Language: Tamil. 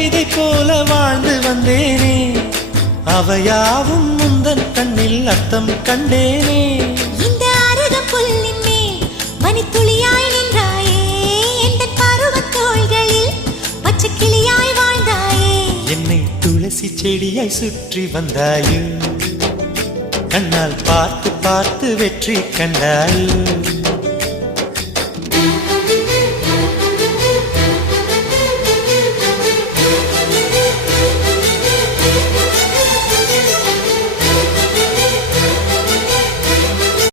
கவிதை போல வாழ்ந்து வந்தேனே, அவையாவும் முந்தன் கண்ணில் அர்த்தம் கண்டேனே. இந்த அருகம் புல்லின் மேல் மணித்துளியாய் நின்றாயே, எந்த பருவத் தோள்களில் பச்சை கிளியாய் வாழ்ந்தாயே. என்னை துளசி செடியாய் சுற்றி வந்தாயோ, கண்ணால் பார்த்து பார்த்து வெற்றி கண்டாயோ.